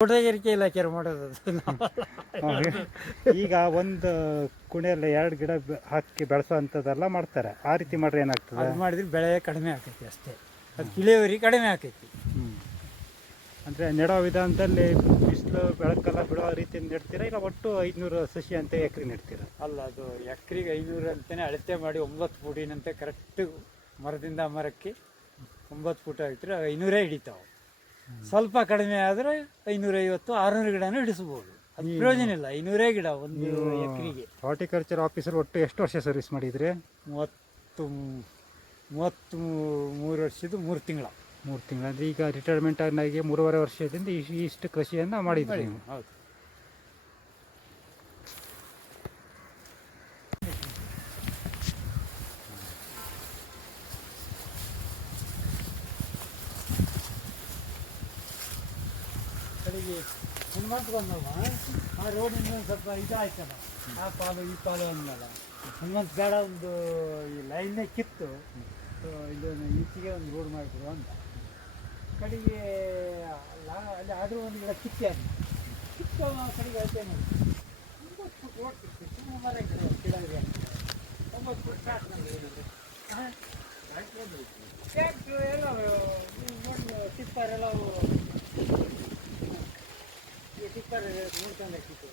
ತೋಟಗಾರಿಕೆ ಇಲಾಖೆಯವ್ರು ಮಾಡೋದು ಅದು ಈಗ ಒಂದು ಕುಣಿಯಲ್ಲಿ 2 ಗಿಡ ಹಾಕಿ ಬೆಳೆಸೋ ಅಂಥದ್ದೆಲ್ಲ ಮಾಡ್ತಾರೆ. ಆ ರೀತಿ ಮಾಡ್ರೆ ಏನಾಗ್ತದೆ? ಅದು ಮಾಡಿದ್ರೆ ಬೆಳೆ ಕಡಿಮೆ ಆಕೈತಿ ಅಷ್ಟೇ, ಅದು ಇಳುವರಿ ಕಡಿಮೆ ಆಕೈತಿ. ಅಂದರೆ ನೆಡೋ ವಿಧಾನದಲ್ಲಿ ಬಿಸಿಲು ಬೆಳಕೆಲ್ಲ ಬಿಡೋ ರೀತಿ ನೆಡ್ತೀರಾ, ಇಲ್ಲ ಒಟ್ಟು 500 ಸಸಿ ಅಂತ ಎಕರೆ ನೆಡ್ತೀರಾ? ಅಲ್ಲ, ಅದು ಎಕರೆಗೆ 500 ಅಂತಲೇ ಅಳತೆ ಮಾಡಿ 9 ಫೂಟಿನಂತೆ ಕರೆಕ್ಟ್ ಮರದಿಂದ ಮರಕ್ಕೆ 9 ಫೂಟ್ ಹಾಕಿದ್ರೆ 500 ಹಿಡಿತಾವೆ. ಸ್ವಲ್ಪ ಕಡಿಮೆ ಆದರೆ 550 600 ಗಿಡನೂ ಹಿಡಿಸ್ಬೋದು. ಅದು ಪ್ರಯೋಜನ ಇಲ್ಲ, 500 ಗಿಡ ಒಂದು ಎಕರೆಗೆ. ಹಾರ್ಟಿಕಲ್ಚರ್ ಆಫೀಸರ್ ಒಟ್ಟು ಎಷ್ಟು ವರ್ಷ ಸರ್ವಿಸ್ ಮಾಡಿದ್ರಿ? 33 ವರ್ಷದ್ದು 3 ತಿಂಗಳ. 3 ತಿಂಗಳು ಅಂದರೆ ಈಗ ರಿಟೈರ್ಮೆಂಟ್ ಆಗಿ 3.5 ವರ್ಷದಿಂದ ಇಷ್ಟು ಕೃಷಿಯನ್ನು ಮಾಡಿದ್ರಿ ನೀವು? ಹೌದು. ಕಡೆಗೆ ಹನುಮಂತ ಬಂದವ, ಆ ರೋಡಿಂದ ಸ್ವಲ್ಪ ಇದಾಯ್ತಲ್ಲ, ಆ ಪಾಲು ಈ ಪಾಲು ಅಂದಲ್ಲ, ಹನುಮಂತ ಬೇಡ ಒಂದು ಈ ಲೈನ್ನೇ ಕಿತ್ತು ಇದನ್ನು ಈಚೆಗೆ ಒಂದು ರೋಡ್ ಮಾಡಿಬಿಡು ಅಂತ. ಕಡೆಗೆ ಅಲ್ಲಿ ಆದರೂ ಒಂದು ಗಿಡ ಕಿತ್ತೆ ಅಂತ ಕಿತ್ತು ಕಡೆಗೆ ಅಳತೆ ಮಾಡಿ 9 ಫುಟ್ ರೋಡ್ ಕಿತ್ತು, ಸುಮ್ಮನೆ ಮರ ಗಿಡ 9 ಫುಟ್ ಸ್ಟಾರ್ಟ್ ಮಾಡಿದ್ರೆ ಟ್ಯಾಕ್ಟ್ರು ಎಲ್ಲ ಟಿಪ್ಪರ್ ಎಲ್ಲ ಟಿಪ್ಪರ್ ನೋಡ್ಕೊಂಡು ಕಿತ್ತು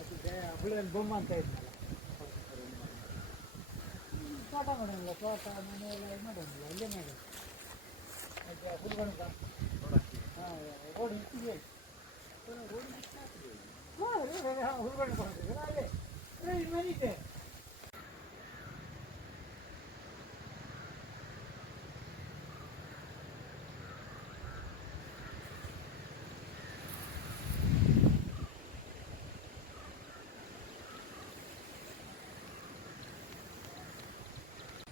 ಅದು ಹುಳದಲ್ಲಿ ಬೊಮ್ಮ ಅಂತ ಇದ್ನಲ್ಲ, ತೋಟ ಮಾಡೋಂಗಿಲ್ಲ, ತೋಟ ಮನೆಯೆಲ್ಲ ಇದು ಮಾಡೋಂಗಿಲ್ಲ, ಇಲ್ಲೇ ಮಾಡೋದು. ಅದು ಹುಡುಗನ ಹಾಂ ರೋಡ್ ಇಟ್ಟಿಗೆ ಹುಡುಗನ ಬಂದಿದೆ ಅಲ್ಲೇ ಮನೆ ಇದೆ.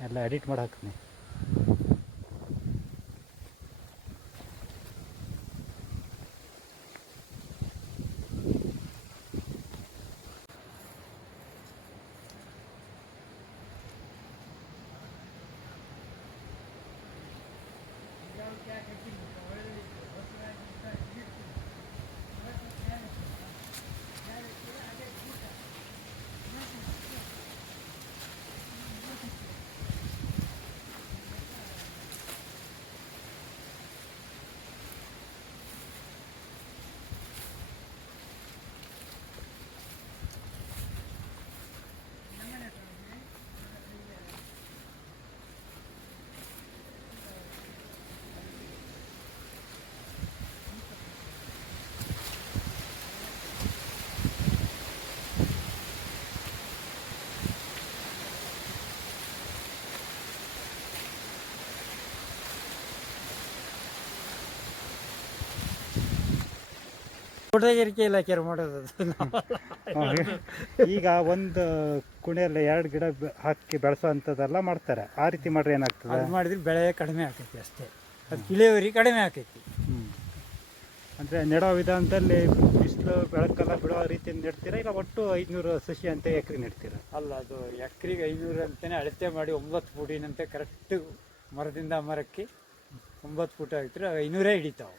ಎಲ್ಲ ಎಡಿಟ್ ಮಾಡಾಕ್ತೀನಿ. ತೋಟಗಾರಿಕೆ ಇಲಾಖೆಯವ್ರು ಮಾಡೋದು ಅದು ಈಗ ಒಂದು ಕುಣಿಯಲ್ಲಿ 2 ಗಿಡ ಹಾಕಿ ಬೆಳೆಸೋ ಅಂಥದ್ದೆಲ್ಲ ಮಾಡ್ತಾರೆ. ಆ ರೀತಿ ಮಾಡ್ರೆ ಏನಾಗ್ತದೆ? ಅದು ಮಾಡಿದ್ರೆ ಬೆಳೆ ಕಡಿಮೆ ಆಕೈತಿ ಅಷ್ಟೇ, ಅದು ಇಳುವರಿ ಕಡಿಮೆ ಆಕೈತಿ. ಅಂದರೆ ನೆಡೋ ವಿಧಾನದಲ್ಲಿ ಬಿಸಿಲು ಬೆಳಕೆಲ್ಲ ಬಿಡೋ ರೀತಿ ನೆಡ್ತೀರಾ, ಇಲ್ಲ ಒಟ್ಟು 500 ಸಸಿ ಅಂತ ಎಕರೆ ನೆಡ್ತೀರಾ? ಅಲ್ಲ, ಅದು ಎಕರೆಗೆ 500 ಅಂತಲೇ ಅಳತೆ ಮಾಡಿ 9 ಫೂಟಿನಂತೆ ಕರೆಕ್ಟ್ ಮರದಿಂದ ಮರಕ್ಕೆ 9 ಫೂಟ್ ಹಾಕಿದ್ರೆ 500 ಹಿಡಿತಾವೆ.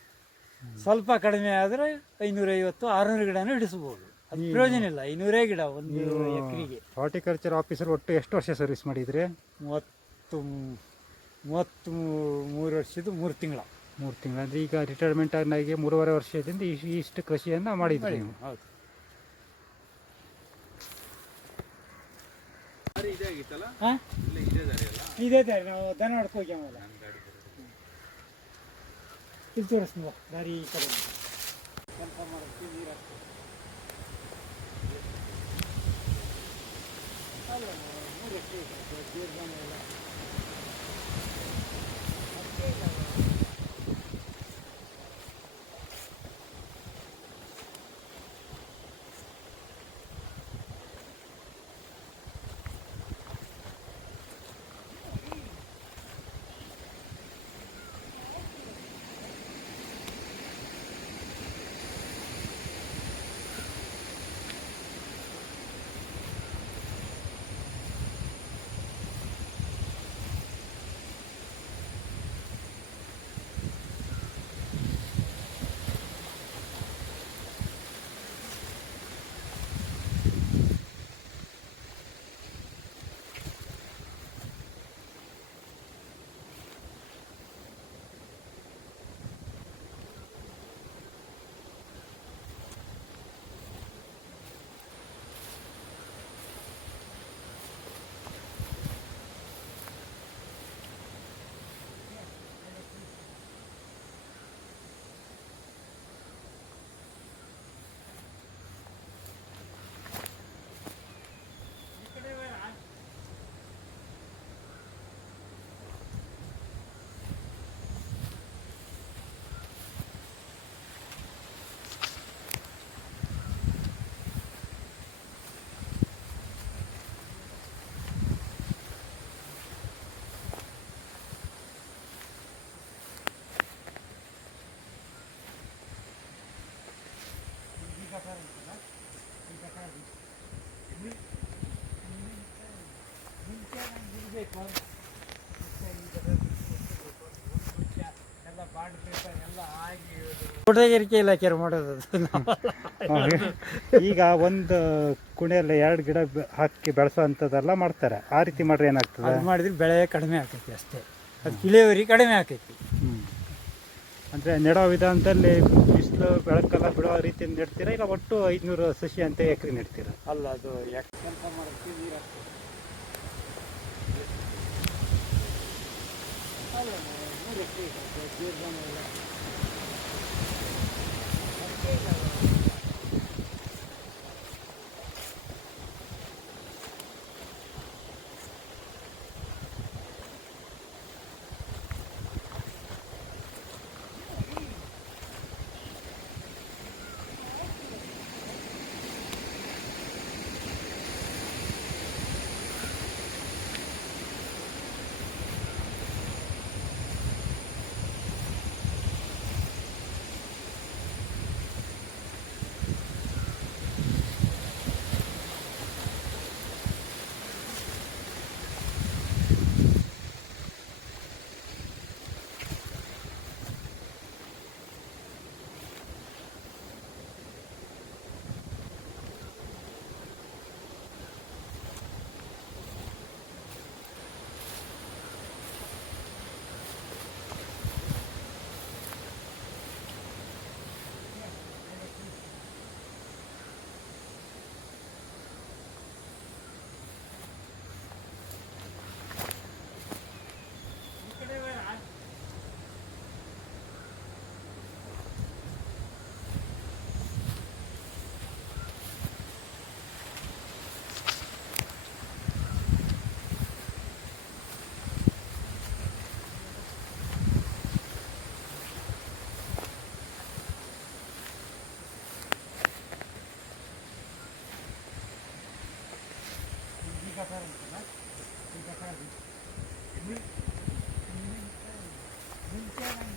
ಸ್ವಲ್ಪ ಕಡಿಮೆ ಆದರೆ 550 600 ಗಿಡನೂ ಹಿಡಿಸ್ಬೋದು. ಅದು ಪ್ರಯೋಜನ ಇಲ್ಲ, 500 ಗಿಡ ಒಂದು ಎಕರೆಗೆ. ಹಾರ್ಟಿಕಲ್ಚರ್ ಆಫೀಸರ್ ಒಟ್ಟು ಎಷ್ಟು ವರ್ಷ ಸರ್ವಿಸ್ ಮಾಡಿದ್ರಿ? 33 ವರ್ಷದ್ದು 3 ತಿಂಗಳ. 3 ತಿಂಗಳು ಅಂದರೆ ಈಗ ರಿಟೈರ್ಮೆಂಟ್ ಆಗಿ 3.5 ವರ್ಷದಿಂದ ಇಷ್ಟು ಕೃಷಿಯನ್ನು ಮಾಡಿದ್ರಿ ನೀವು? ಹೌದು. ಇದೇ ದಾರಿ, ನಾವು ದನ ಹೊಡ್ಕೋಗಿ ಇಲ್ಲಿ ತೋರಿಸ್ತೀವ ದಾರಿ ಈ ಕಡೆ ಕೆಲಸ ಮಾಡೋಕ್ಕೆ ನೀರು ಹಾಕ್ತೀವಿ. ಅಲ್ಲ 3 ಎಕರೆ ದೀರ್ಘಾನ ಎಲ್ಲ ಇರಬೇಕು ಎಲ್ಲ ಬಾಂಡ್ ಪೇಪರ್ ಎಲ್ಲ ಆಗಿ ತೋಟಗಾರಿಕೆ ಇಲಾಖೆ ಮಾಡೋದು ಈಗ ಒಂದು ಕುಣಿಯಲ್ಲಿ 2 ಗಿಡ ಹಾಕಿ ಬೆಳೆಸೋವಂಥದ್ದೆಲ್ಲ ಮಾಡ್ತಾರೆ. ಆ ರೀತಿ ಮಾಡ್ರೆ ಏನಾಗ್ತದೆ? ಅದು ಮಾಡಿದ್ರೆ ಬೆಳೆ ಕಡಿಮೆ ಆಗ್ತೈತಿ ಅಷ್ಟೇ, ಅದು ಇಳುವರಿ ಕಡಿಮೆ ಆಗ್ತೈತಿ. ಅಂದರೆ ನೆಡೋ ವಿಧಾನದಲ್ಲಿ ಬಿಸಿಲು ಬೆಳಕೆಲ್ಲ ಬಿಡೋ ರೀತಿ ನೆಡ್ತೀರಾ ಇಲ್ಲ ಒಟ್ಟು 500 ಸಸಿ ಅಂತ ಎಕರೆ ನೆಡ್ತೀರಾ? ಅಲ್ಲ, ಅದು ಯಾಕೆ ಕೆಲಸ ಮಾಡೋಕ್ಕೆ ನೀರು ಹಾಕ್ತದೆ. ಅಲ್ಲ, 3 ಎಕರೆ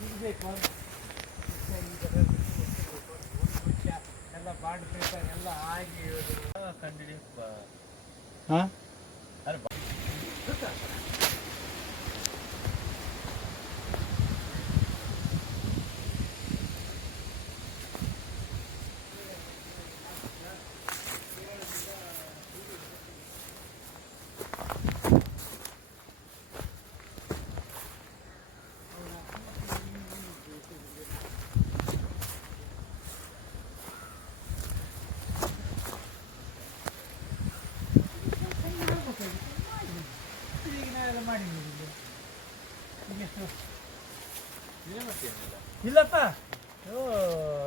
ಇರಬೇಕು ಎಲ್ಲ ಬಾಂಡ್ ಪೇಪರ್ ಎಲ್ಲ ಆಗಿ ಹಾಂ ಇಲ್ಲಪ್ಪ,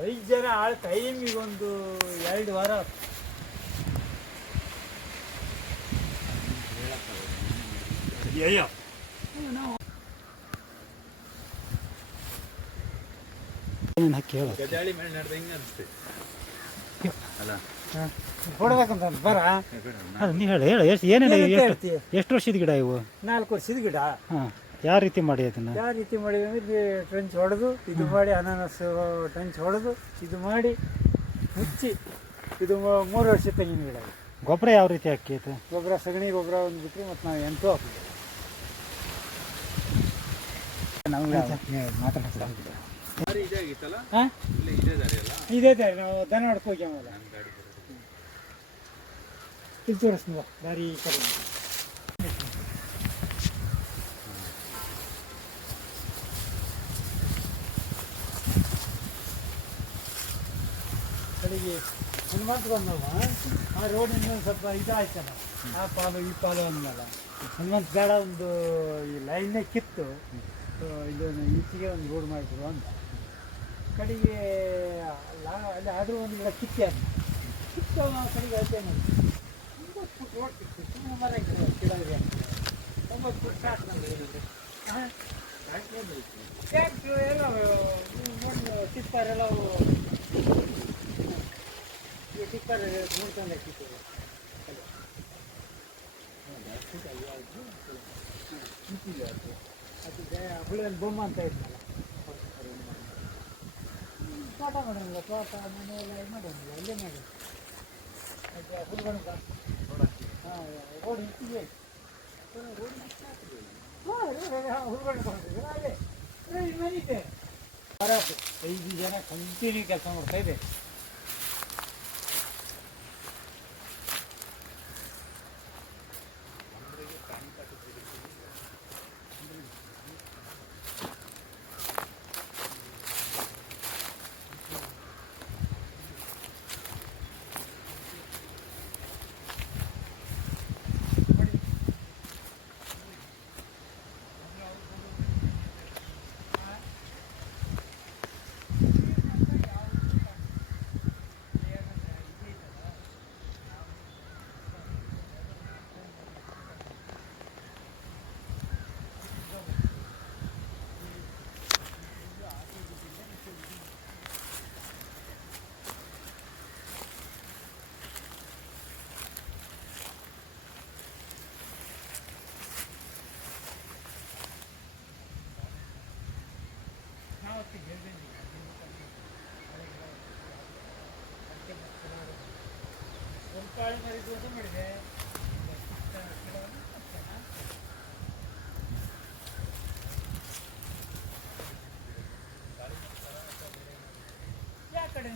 5 ಜನ ಆಳ ಟೈಮಿಗೊಂದು 2 ವಾರ ಏನೇನು ಹಾಕಿ ಹೇಳು. ಗಜಾಳಿ ಮೇಲೆ ನಡೆದ ಹೆಂಗೆ ಅನಿಸ್ತೆ ಅಲ್ಲ ಕೊಡ್ಬೇಕಂತ ಬರ ಅದು ನೀ ಹೇಳು ಹೇಳು ಏನೇನು ಎಷ್ಟು ವರ್ಷದ ಗಿಡ ಇವು? 4 ವರ್ಷದ ಗಿಡ. ಹಾಂ, ಯಾವ ರೀತಿ ಮಾಡಿ ಅದನ್ನು? ಯಾವ ರೀತಿ ಮಾಡಿದ್ವಿ ಅಂದರೆ ಟ್ರೆಂಚ್ ಹೊಡೆದು ಇದು ಮಾಡಿ, ಅನಾನಸ್ ಟ್ರೆಂಚ್ ಹೊಡೆದು ಇದು ಮಾಡಿ ಮುಚ್ಚಿ, ಇದು 3 ವರ್ಷ ತೆಂಗಿನ ಗಿಡ. ಗೊಬ್ಬರ ಯಾವ ರೀತಿ ಹಾಕೈತೆ? ಗೊಬ್ಬರ ಸಗಣಿ ಗೊಬ್ಬರ ಒಂದು ಬಿಟ್ಟರೆ ಮತ್ತು ನಾವು ಎಂಟು ಹಾಕಿದ್ವಿ. ನಾವು ಮಾತಾಡ್ತೀವಿ. ದಾರಿ ಇದೇ ಆಗಿತ್ತಲ್ಲ, ಹಾಂ, ಇಲ್ಲಿ ಇದೇ ದಾರಿ ಅಲ್ಲ, ಇದೇ ದಾರಿ. ನಾವು ದನ ಹೊಡ್ಕೊ ಹೋಗ್ಯಾವಲ್ಲ, ನನ್ನ ಗಾಡಿ ಬರೋದು. ಇಲ್ಲಿ ತೋರಿಸ್ತೀವ ದಾರಿ ಈ ಕಡೆ. ಕಡೆಗೆ ಹನುಮಂತ ಬಂದವ, ಆ ರೋಡಿಂದ ಸ್ವಲ್ಪ ಇದಾಯ್ತಲ್ಲ, ಆ ಪಾಲು ಈ ಪಾಲು ಅಂದಲ್ಲ, ಹನುಮಂತ ಬೇಡ ಒಂದು ಈ ಲೈನ್ನೇ ಕಿತ್ತು ಇದನ್ನು ಈಚೆಗೆ ಒಂದು ರೋಡ್ ಮಾಡಿದ್ರು ಅಂತ. ಕಡೆಗೆ ಅಲ್ಲಿ ಆದರೂ ಒಂದು ಗಿಡ ಕಿತ್ತೆ ಅಂತ ಕಿತ್ತು ಕಡೆಗೆ ಅಷ್ಟೇ ನೋಡಿ 9 ಫುಟ್ ರೋಡ್ ಕಿತ್ತು, ಸುಮ್ಮನೆ ಮರ ಕೆಳಗೆ 9 ಫುಟ್ ಸಾಕು ನಮಗೆ. ಟ್ಯಾಕ್ಟ್ರು ಎಲ್ಲ ಮಣ್ಣು ಟಿಪ್ಪರೆಲ್ಲ ಟಿಪ್ಪರ್ ನೋಡ್ಕೊಂಡು ಹಾಕಿತ್ತು. ಅದು ಹುಳಿಯಲ್ಲಿ ಬೊಮ್ಮ ಅಂತ ಇದ್ನಲ್ಲ, ತೋಟ ಮಾಡೋಂಗಿಲ್ಲ, ತೋಟ ಮನೆಯೆಲ್ಲ ಇದು ಮಾಡೋಂಗಿಲ್ಲ, ಅಲ್ಲೇ ಮಾಡೋದು. ಅದು ಹುಡುಗನ ಹಾಂ, ರೋಡ್ ಇಟ್ಟಿಗೆ ಐದು ಜನ ಕಂಟಿನ್ಯೂ ಕೆಲಸ ಮಾಡ್ತಾ ಇದೆ. ಕಾಳು ಮರಿದು ಮಾಡಿದೆ. ಯಾವ ಕಡೆ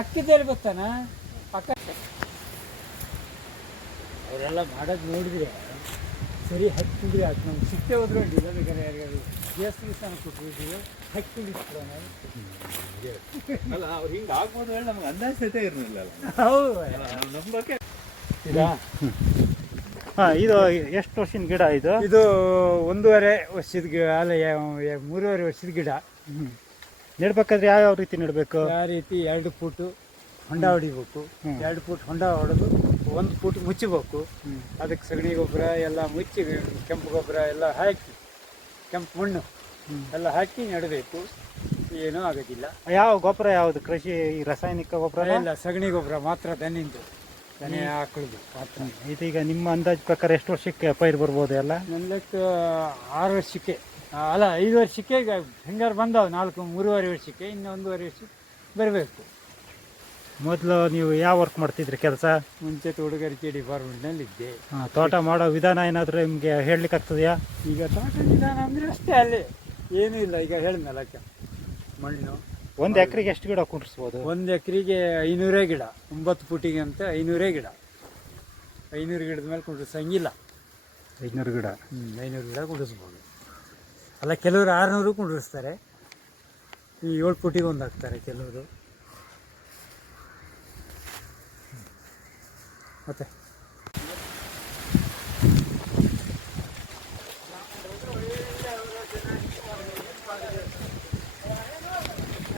ಅಕ್ಕಿದಲ್ಲಿ ಬರ್ತಾನ ಪಕ್ಕ ಅವರೆಲ್ಲ ಮಾಡೋದು ನೋಡಿದ್ರೆ ಸರಿ ಹಕ್ಕಿದ್ರೆ ಅದು ನಮ್ಗೆ ಸಿಕ್ಕೇ ಹೋದ್ರು ಅಡ್ಡಿಲ್ಲ. ಬೇಕಾದ್ರೆ ಯಾರಿಗಾರು ಜಾಸ್ತಿ ಸ್ಥಾನ ಕೊಟ್ಟಿದ್ದೀವಿ ಹಕ್ಕಿ ಇಸ್ಕೊಳ್ಳೋಣ. ಅಲ್ಲ ಅವ್ರು ಹಿಂಗೆ ಆಗ್ಬೋದು ಹೇಳಿ ನಮ್ಗೆ ಅಂದಾಜು ಸಹಿತ ಇರಲಿಲ್ಲ. ಹೌದು ನಂಬಕ್ಕೆ ಇದಾ ಹಾಂ, ಇದು ಎಷ್ಟು ವರ್ಷದ ಗಿಡ ಇದು? ಇದು 1.5 ವರ್ಷದ ಗಿಡ ಅಲ್ಲ 3.5 ವರ್ಷದ ಗಿಡ. ನೆಡ್ಬೇಕಾದ್ರೆ ಯಾವ್ಯಾವ ರೀತಿ ನೆಡಬೇಕು? ಯಾವ ರೀತಿ 2 ಫೂಟು ಹೊಂಡ ಹೊಡಿಬೇಕು. 2 ಫೂಟ್ ಹೊಂಡ ಹೊಡೆದು 1 ಫೂಟ್ ಮುಚ್ಚಬೇಕು. ಅದಕ್ಕೆ ಸಗಣಿ ಗೊಬ್ಬರ ಎಲ್ಲ ಮುಚ್ಚಿ ಕೆಂಪು ಗೊಬ್ಬರ ಎಲ್ಲ ಹಾಕಿ ಕೆಂಪು ಮಣ್ಣು ಎಲ್ಲ ಹಾಕಿ ನೆಡಬೇಕು. ಏನೂ ಆಗೋದಿಲ್ಲ. ಯಾವ ಗೊಬ್ಬರ ಯಾವುದು? ಕೃಷಿ ಈ ರಾಸಾಯನಿಕ ಗೊಬ್ಬರ ಇಲ್ಲ, ಸಗಣಿ ಗೊಬ್ಬರ ಮಾತ್ರ ದನಿಂದು ದನೆ ಹಾಕೊಳ್ಳೋದು ಮಾತ್ರ. ಇದೀಗ ನಿಮ್ಮ ಅಂದಾಜು ಪ್ರಕಾರ ಎಷ್ಟು ವರ್ಷಕ್ಕೆ ಪೈರು ಬರ್ಬೋದು ಎಲ್ಲ? ನನ್ನ ಲೆಕ್ಕ 6 ವರ್ಷಕ್ಕೆ ಅಲ್ಲ 5 ವರ್ಷಕ್ಕೆ ಈಗ ಹೆಂಗಾರು ಬಂದವು 3.5 ವರ್ಷಕ್ಕೆ ಇನ್ನು 1.5 ವರ್ಷಕ್ಕೆ ಬರಬೇಕು. ಮೊದಲು ನೀವು ಯಾವ ವರ್ಕ್ ಮಾಡ್ತಿದ್ರಿ ಕೆಲಸ? ಮುಂಚೆ ತೋಟಗಾರಿಕೆ ಡಿಪಾರ್ಟ್ಮೆಂಟ್ನಲ್ಲಿ ಇದ್ದೆ. ತೋಟ ಮಾಡೋ ವಿಧಾನ ಏನಾದರೂ ನಿಮಗೆ ಹೇಳಲಿಕ್ಕೆ ಆಗ್ತದೆಯಾ? ಈಗ ತೋಟ ವಿಧಾನ ಅಂದರೆ ಅಷ್ಟೇ, ಅಲ್ಲಿ ಏನೂ ಇಲ್ಲ. ಈಗ ಹೇಳಿದ್ನಲ್ಲ ಮಣ್ಣು 1 ಎಕರೆಗೆ ಎಷ್ಟು ಗಿಡ ಕುಂಡ್ರಿಸ್ಬೋದು? 1 ಎಕರೆಗೆ 500 ಗಿಡ. 9 ಫುಟಿಗೆ ಅಂತ 500 ಗಿಡ. 500 ಗಿಡದ ಮೇಲೆ ಕುಂಡ್ರಿಸಂಗಿಲ್ಲ. 500 ಗಿಡ 500 ಗಿಡ ಕುಂಡಿಸ್ಬೋದು. ಅಲ್ಲ, ಕೆಲವರು 600 ಕುಂಡಿಸ್ತಾರೆ. ಈ 7 ಫುಟಿಗೆ ಒಂದು ಹಾಕ್ತಾರೆ ಕೆಲವರು. ಮತ್ತೆ